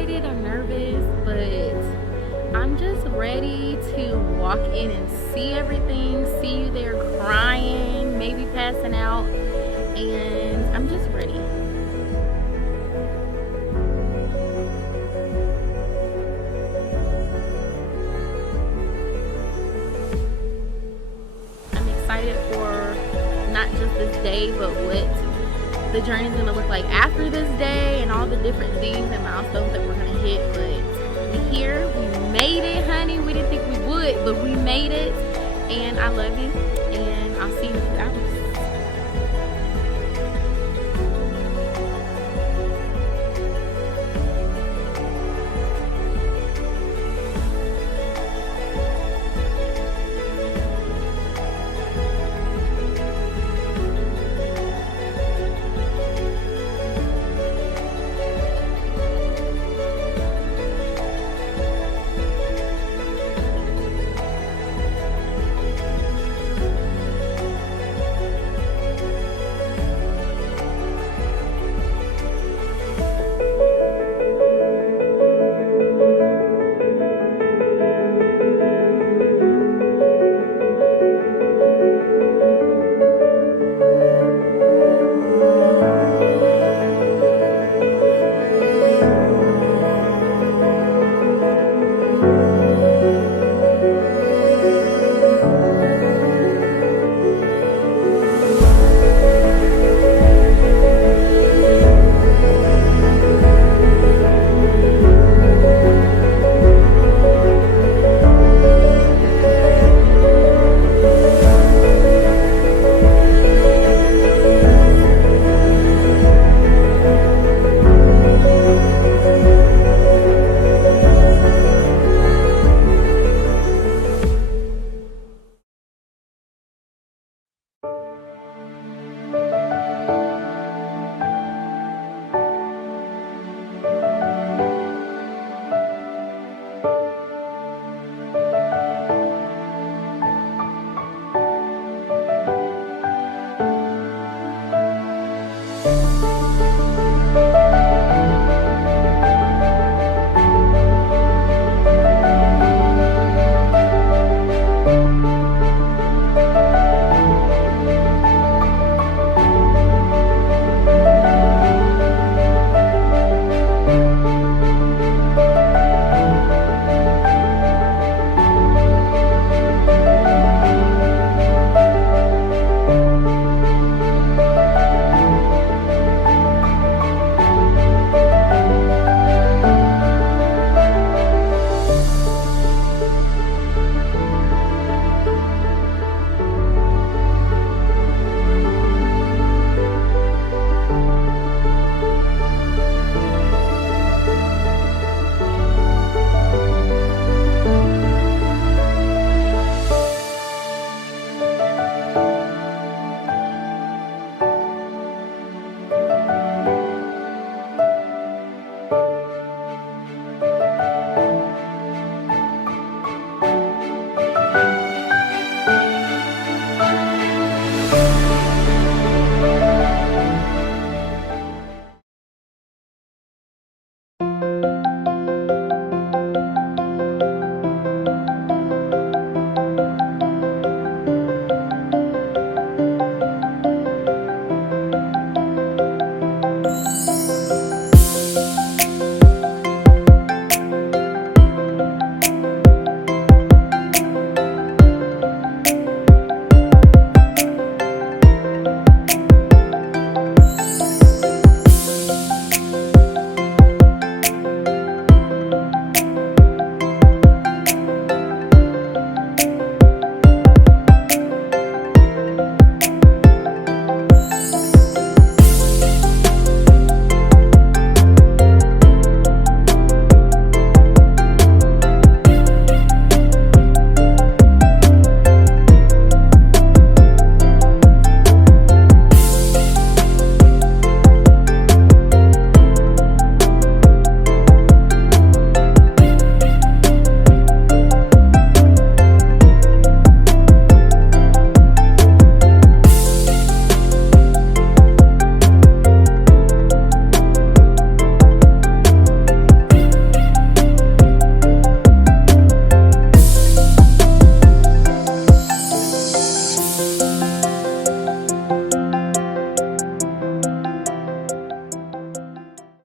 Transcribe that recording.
excited, I'm nervous, but I'm just ready to walk in and see everything, see you there crying, maybe passing out, and I'm just ready. I'm excited for not just this day, but what the journey is going to look like after this day and all the different things and milestones that we're going to hit. But we're here, we made it, honey. We didn't think we would, but we made it, and I love you, and I'll see you in a few hours.